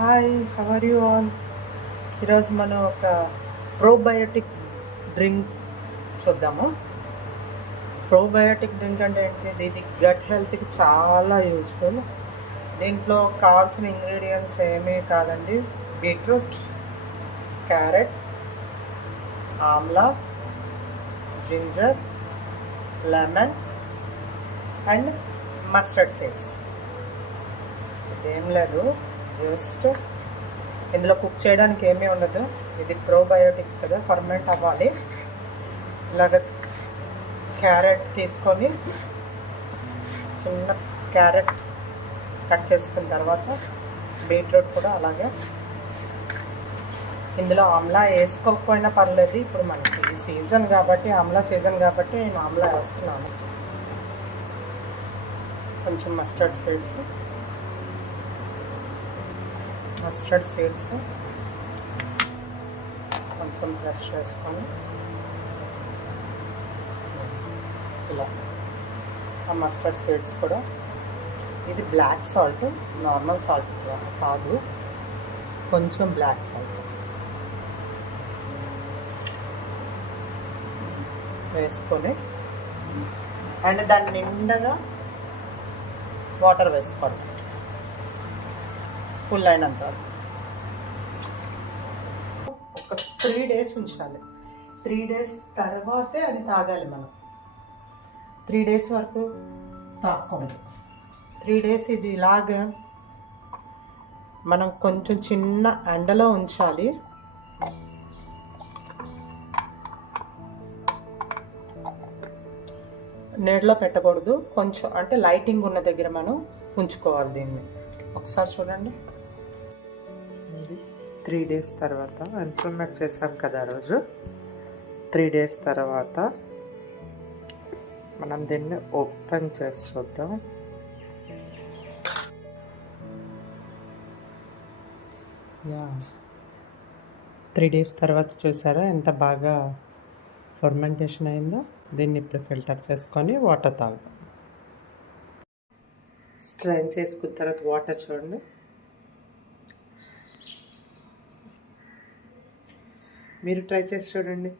Hi, how are you all? ఈరోజు మనం ఒక ప్రోబయోటిక్ డ్రింక్ చూద్దాము. ప్రోబయోటిక్ డ్రింక్ అంటే ఏంటి? ఇది గట్ హెల్త్కి చాలా యూజ్ఫుల్. దీంట్లో కావాల్సిన ఇంగ్రీడియంట్స్ ఏమీ కాదండి. Beetroot, carrot, Amla, ginger, lemon and mustard seeds. ఇదేం లేదు, జస్ట్ ఇందులో కుక్ చేయడానికి ఏమీ ఉండదు. ఇది ప్రోబయోటిక్ కదా, ఫర్మెంట్ అవ్వాలి. ఇలాగ క్యారెట్ తీసుకొని చిన్న క్యారెట్ కట్ చేసుకున్న తర్వాత బీట్రూట్ కూడా అలాగే. ఇందులో ఆమ్లా వేసుకోకపోయినా పర్లేదు. ఇప్పుడు మనకి సీజన్ కాబట్టి, ఆమ్లా సీజన్ కాబట్టి నేను ఆమ్లా వేస్తున్నాను. కొంచెం మస్టర్డ్ సీడ్స్ కొంచెం ప్రెస్ చేసుకొని ఇలా ఆ మస్టర్డ్ సీడ్స్ కూడా. ఇది బ్లాక్ సాల్ట్, నార్మల్ సాల్ట్ కాదు, కొంచెం బ్లాక్ సాల్ట్ వేసుకొని అండ్ దాన్ని నిండగా వాటర్ వేసుకోండి ఫుల్ అయినంత. ఒక 3 days ఉంచాలి. 3 days తర్వాతే అది తాగాలి మనం. 3 days వరకు తాగకూడదు. 3 days ఇది ఇలాగ మనం కొంచెం చిన్న ఎండలో ఉంచాలి. నీడలో పెట్టకూడదు, కొంచెం అంటే లైటింగ్ ఉన్న దగ్గర మనం ఉంచుకోవాలి దీన్ని. ఒకసారి చూడండి. 3 days తర్వాత ఇంప్రూవ్మెంట్ చేశాం కదా రోజు. 3 days తర్వాత మనం దీన్ని ఓపెన్ చేసి చూద్దాం. యా, 3 days తర్వాత చూసారా ఎంత బాగా ఫర్మెంటేషన్ అయిందో. దీన్ని ఇప్పుడు ఫిల్టర్ చేసుకొని వాటర్ తాగుదాం. స్ట్రైన్ చేసుకున్న తర్వాత వాటర్ చూడండి. మీరు ట్రై చేసి చూడండి.